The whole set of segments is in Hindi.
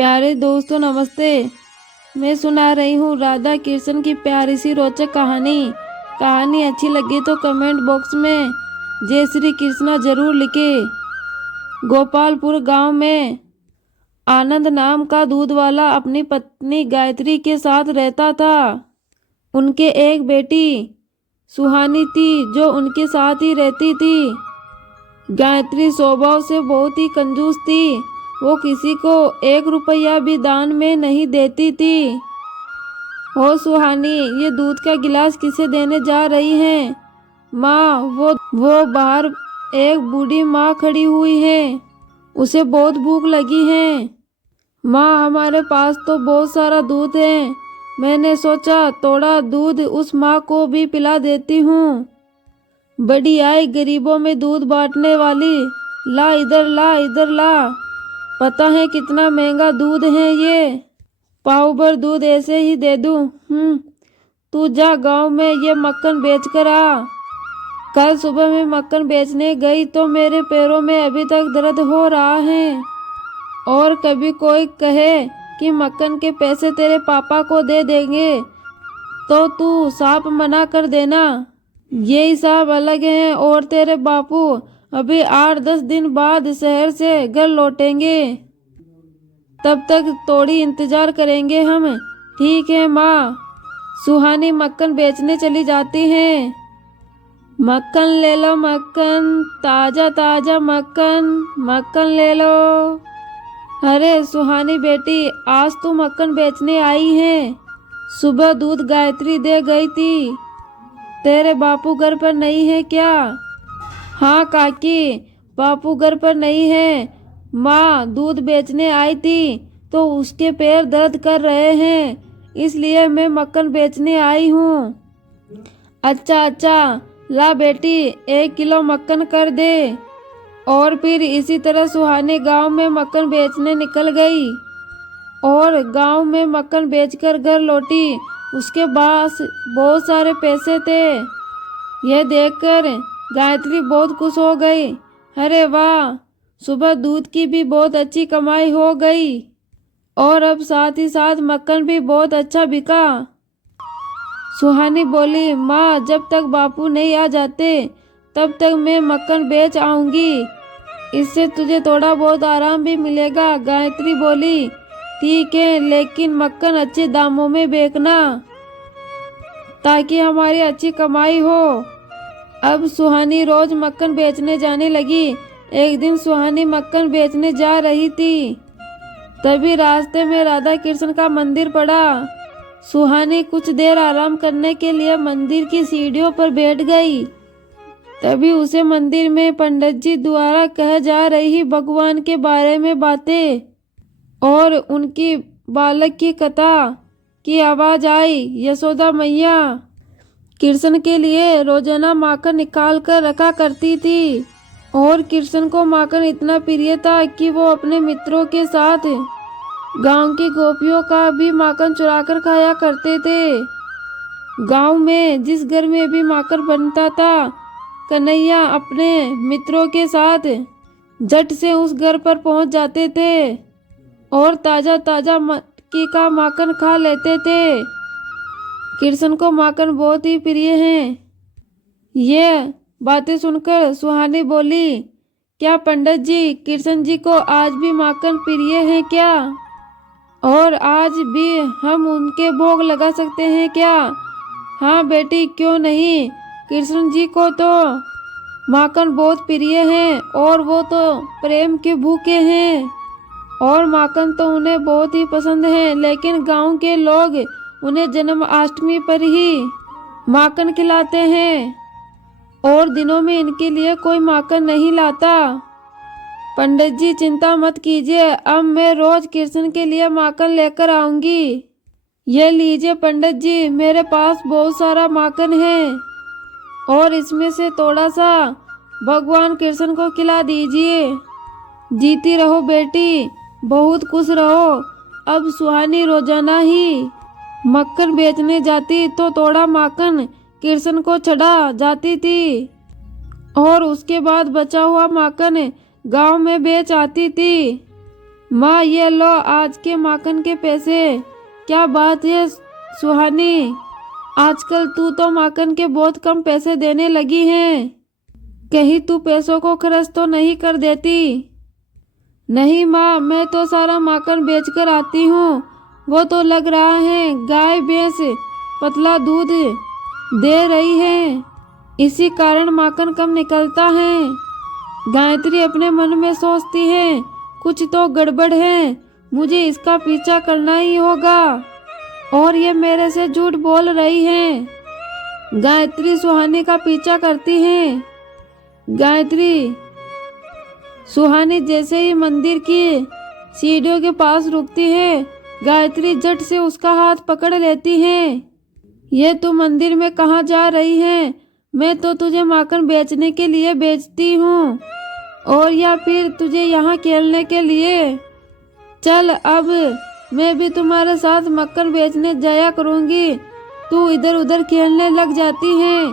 प्यारे दोस्तों नमस्ते। मैं सुना रही हूँ राधा कृष्ण की प्यारी सी रोचक कहानी अच्छी लगी तो कमेंट बॉक्स में जय श्री कृष्णा जरूर लिखे। गोपालपुर गांव में आनंद नाम का दूध वाला अपनी पत्नी गायत्री के साथ रहता था। उनके एक बेटी सुहानी थी जो उनके साथ ही रहती थी। गायत्री स्वभाव से बहुत ही कंजूस थी। वो किसी को 1 रुपया भी दान में नहीं देती थी। हो सुहानी, ये दूध का गिलास किसे देने जा रही हैं? माँ, वो बाहर एक बूढ़ी माँ खड़ी हुई है, उसे बहुत भूख लगी है। माँ, हमारे पास तो बहुत सारा दूध है, मैंने सोचा थोड़ा दूध उस माँ को भी पिला देती हूँ। बड़ी आई गरीबों में दूध बांटने वाली, ला इधर ला इधर ला। पता है कितना महंगा दूध है ये, पाव भर दूध ऐसे ही दे दूं। तू जा गांव में ये मक्खन बेच कर आ। कल सुबह मैं मक्खन बेचने गई तो मेरे पैरों में अभी तक दर्द हो रहा है। और कभी कोई कहे कि मक्खन के पैसे तेरे पापा को दे देंगे तो तू साफ मना कर देना। ये हिसाब अलग है। और तेरे बापू अभी 8-10 दिन बाद शहर से घर लौटेंगे, तब तक थोड़ी इंतजार करेंगे हम। ठीक है माँ। सुहानी मक्खन बेचने चली जाती है। मक्खन ले लो मक्खन, ताजा ताजा मक्खन, मक्खन ले लो। अरे सुहानी बेटी, आज तू मक्खन बेचने आई है? सुबह दूध गायत्री दे गई थी। तेरे बापू घर पर नहीं है क्या? हाँ काकी, बापू घर पर नहीं है। माँ दूध बेचने आई थी तो उसके पैर दर्द कर रहे हैं, इसलिए मैं मक्खन बेचने आई हूँ। अच्छा अच्छा, ला बेटी 1 किलो मक्खन कर दे। और फिर इसी तरह सुहानी गांव में मक्खन बेचने निकल गई और गांव में मक्खन बेचकर घर लौटी। उसके पास बहुत सारे पैसे थे। यह देखकर गायत्री बहुत खुश हो गई। अरे वाह, सुबह दूध की भी बहुत अच्छी कमाई हो गई और अब साथ ही साथ मक्खन भी बहुत अच्छा बिका। सुहानी बोली, माँ जब तक बापू नहीं आ जाते तब तक मैं मक्खन बेच आऊंगी, इससे तुझे थोड़ा बहुत आराम भी मिलेगा। गायत्री बोली, ठीक है, लेकिन मक्खन अच्छे दामों में बेचना ताकि हमारी अच्छी कमाई हो। अब सुहानी रोज मक्खन बेचने जाने लगी। एक दिन सुहानी मक्खन बेचने जा रही थी, तभी रास्ते में राधा कृष्ण का मंदिर पड़ा। सुहानी कुछ देर आराम करने के लिए मंदिर की सीढ़ियों पर बैठ गई। तभी उसे मंदिर में पंडित जी द्वारा कह जा रही भगवान के बारे में बातें और उनकी बालक की कथा की आवाज आई। यशोदा मैया कृष्ण के लिए रोजाना माखन निकाल कर रखा करती थी और कृष्ण को माखन इतना प्रिय था कि वो अपने मित्रों के साथ गांव की गोपियों का भी माखन चुराकर खाया करते थे। गांव में जिस घर में भी माखन बनता था, कन्हैया अपने मित्रों के साथ झट से उस घर पर पहुंच जाते थे और ताजा ताजा मक्की का माखन खा लेते थे। कृष्ण को माखन बहुत ही प्रिय है। ये बातें सुनकर सुहानी बोली, क्या पंडित जी, कृष्ण जी को आज भी माखन प्रिय है क्या? और आज भी हम उनके भोग लगा सकते हैं क्या? हाँ बेटी, क्यों नहीं, कृष्ण जी को तो माखन बहुत प्रिय है और वो तो प्रेम के भूखे हैं और माखन तो उन्हें बहुत ही पसंद है। लेकिन गांव के लोग उन्हें जन्माष्टमी पर ही माखन खिलाते हैं और दिनों में इनके लिए कोई माखन नहीं लाता। पंडित जी चिंता मत कीजिए, अब मैं रोज कृष्ण के लिए माखन लेकर आऊंगी। ये लीजिए पंडित जी, मेरे पास बहुत सारा माखन है और इसमें से थोड़ा सा भगवान कृष्ण को खिला दीजिए। जीती रहो बेटी, बहुत खुश रहो। अब सुहानी रोजाना ही मक्खन बेचने जाती तो थोड़ा माखन कृष्ण को चढ़ा जाती थी और उसके बाद बचा हुआ माखन गांव में बेच आती थी। माँ ये लो आज के माखन के पैसे। क्या बात है सुहानी, आजकल तू तो माखन के बहुत कम पैसे देने लगी है, कहीं तू पैसों को खर्च तो नहीं कर देती? नहीं माँ, मैं तो सारा माखन बेचकर आती हूँ। वो तो लग रहा है गाय भैंस पतला दूध दे रही है, इसी कारण माखन कम निकलता है। गायत्री अपने मन में सोचती है कुछ तो गड़बड़ है, मुझे इसका पीछा करना ही होगा और ये मेरे से झूठ बोल रही है। गायत्री सुहानी का पीछा करती है। गायत्री सुहानी जैसे ही मंदिर की सीढ़ियों के पास रुकती है, गायत्री झट से उसका हाथ पकड़ लेती है। ये तू मंदिर में कहाँ जा रही है? मैं तो तुझे माखन बेचने के लिए बेचती हूँ, और या फिर तुझे यहाँ खेलने के लिए? चल अब मैं भी तुम्हारे साथ माखन बेचने जाया करूँगी, तू इधर उधर खेलने लग जाती है।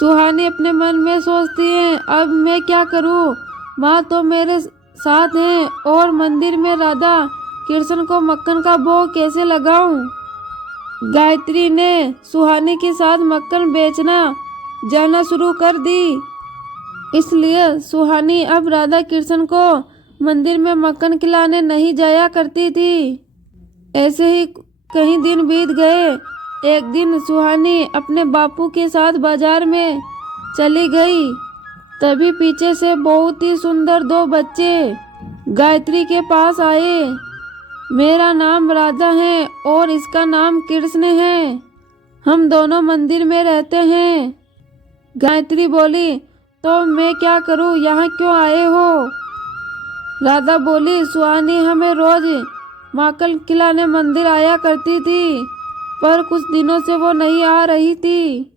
सुहानी अपने मन में सोचती है अब मैं क्या करूँ, माँ तो मेरे साथ हैं और मंदिर में राधा कृष्ण को मक्खन का भोग कैसे लगाऊं। गायत्री ने सुहानी के साथ मक्खन बेचना जाना शुरू कर दी, इसलिए सुहानी अब राधा कृष्ण को मंदिर में मक्खन खिलाने नहीं जाया करती थी। ऐसे ही कई दिन बीत गए। एक दिन सुहानी अपने बापू के साथ बाजार में चली गई, तभी पीछे से बहुत ही सुंदर दो बच्चे गायत्री के पास आए। मेरा नाम राधा है और इसका नाम कृष्ण है, हम दोनों मंदिर में रहते हैं। गायत्री बोली, तो मैं क्या करूं, यहाँ क्यों आए हो? राधा बोली, सुहानी हमें रोज माखन खिलाने मंदिर आया करती थी, पर कुछ दिनों से वो नहीं आ रही थी,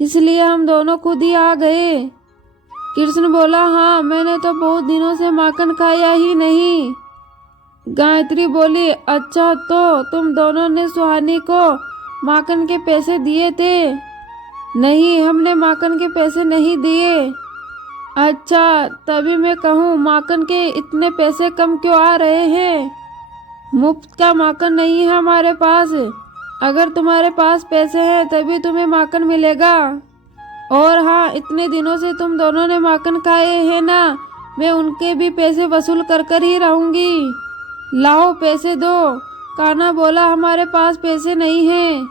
इसलिए हम दोनों खुद ही आ गए। कृष्ण बोला, हाँ मैंने तो बहुत दिनों से माखन खाया ही नहीं। गायत्री बोली, अच्छा तो तुम दोनों ने सुहानी को माखन के पैसे दिए थे? नहीं, हमने माखन के पैसे नहीं दिए। अच्छा, तभी मैं कहूँ माखन के इतने पैसे कम क्यों आ रहे हैं? मुफ्त का माखन नहीं है हमारे पास, अगर तुम्हारे पास पैसे हैं तभी तुम्हें माखन मिलेगा। और हाँ, इतने दिनों से तुम दोनों ने माखन खाए हैं ना, मैं उनके भी पैसे वसूल कर कर ही रहूंगी। लाओ पैसे दो। कान्हा बोला, हमारे पास पैसे नहीं हैं,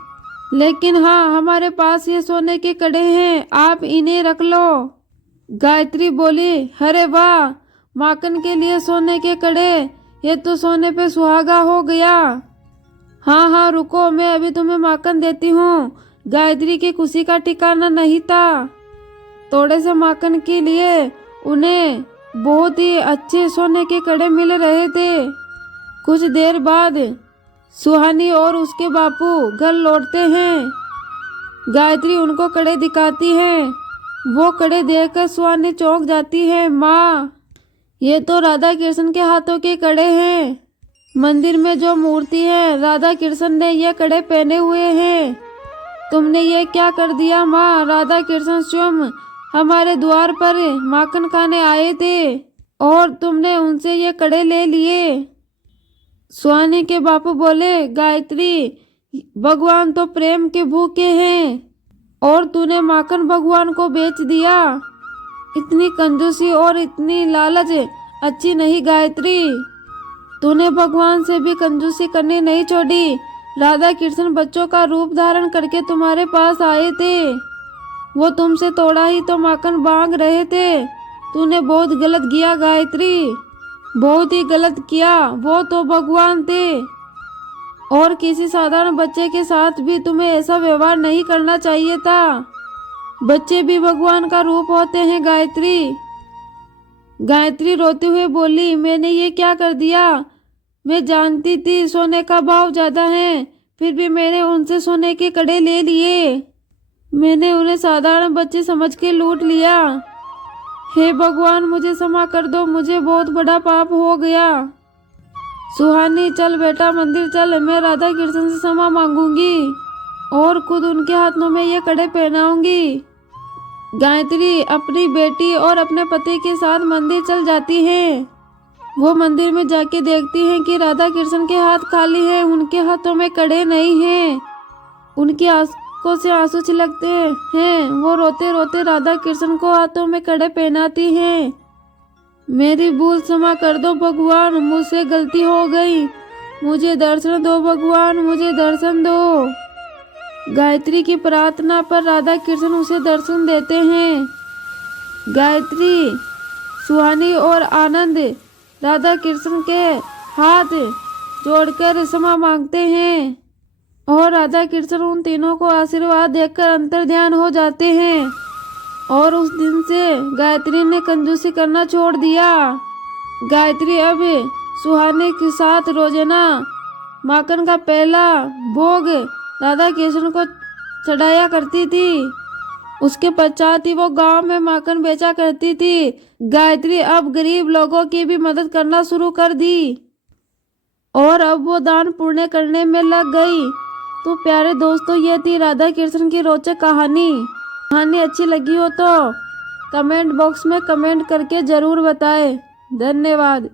लेकिन हाँ हमारे पास ये सोने के कड़े हैं, आप इन्हें रख लो। गायत्री बोली, अरे वाह, माखन के लिए सोने के कड़े, ये तो सोने पे सुहागा हो गया। हाँ हाँ रुको, मैं अभी तुम्हें माखन देती हूँ। गायत्री की खुशी का ठिकाना नहीं था। थोड़े से माखन के लिए उन्हें बहुत ही अच्छे सोने के कड़े मिल रहे थे। कुछ देर बाद सुहानी और उसके बापू घर लौटते हैं। गायत्री उनको कड़े दिखाती है, वो कड़े देखकर सुहानी चौंक जाती है। माँ, ये तो राधा कृष्ण के हाथों के कड़े हैं। मंदिर में जो मूर्ति है राधा कृष्ण ने ये कड़े पहने हुए हैं। तुमने ये क्या कर दिया माँ? राधा कृष्ण स्वयं हमारे द्वार पर माखन खाने आए थे और तुमने उनसे ये कड़े ले लिए। सुहानी के बापू बोले, गायत्री, भगवान तो प्रेम के भूखे हैं और तूने माखन भगवान को बेच दिया। इतनी कंजूसी और इतनी लालच अच्छी नहीं गायत्री। तूने भगवान से भी कंजूसी करनी नहीं छोड़ी। राधा कृष्ण बच्चों का रूप धारण करके तुम्हारे पास आए थे, वो तुमसे थोड़ा ही तो माखन मांग रहे थे। तूने बहुत गलत किया गायत्री, बहुत ही गलत किया। वो तो भगवान थे और किसी साधारण बच्चे के साथ भी तुम्हें ऐसा व्यवहार नहीं करना चाहिए था। बच्चे भी भगवान का रूप होते हैं गायत्री। गायत्री रोते हुए बोली, मैंने ये क्या कर दिया? मैं जानती थी सोने का भाव ज्यादा है, फिर भी मैंने उनसे सोने के कड़े ले लिए। मैंने उन्हें साधारण बच्चे समझ के लूट लिया। हे भगवान, मुझे क्षमा कर दो, मुझे बहुत बड़ा पाप हो गया। सुहानी, चल बेटा मंदिर चल, मैं राधा कृष्ण से क्षमा मांगूंगी और खुद उनके हाथों में ये कड़े पहनाऊंगी। गायत्री अपनी बेटी और अपने पति के साथ मंदिर चल जाती है। वो मंदिर में जाके देखती हैं कि राधा कृष्ण के हाथ खाली हैं, उनके हाथों में कड़े नहीं हैं। उनकी आंखों से आंसू छलकते हैं। वो रोते रोते राधा कृष्ण को हाथों में कड़े पहनाती हैं। मेरी भूल क्षमा कर दो भगवान, मुझसे गलती हो गई, मुझे दर्शन दो भगवान, मुझे दर्शन दो। गायत्री की प्रार्थना पर राधा कृष्ण उसे दर्शन देते हैं। गायत्री, सुहानी और आनंद राधा कृष्ण के हाथ जोड़कर क्षमा मांगते हैं और राधा कृष्ण उन तीनों को आशीर्वाद देकर अंतर ध्यान हो जाते हैं। और उस दिन से गायत्री ने कंजूसी करना छोड़ दिया। गायत्री अब सुहानी के साथ रोजाना माखन का पहला भोग राधा कृष्ण को चढ़ाया करती थी। उसके पश्चात ही वो गांव में माखन बेचा करती थी। गायत्री अब गरीब लोगों की भी मदद करना शुरू कर दी और अब वो दान पुण्य करने में लग गई। तो प्यारे दोस्तों, ये थी राधा कृष्ण की रोचक कहानी अच्छी लगी हो तो कमेंट बॉक्स में कमेंट करके ज़रूर बताएं। धन्यवाद।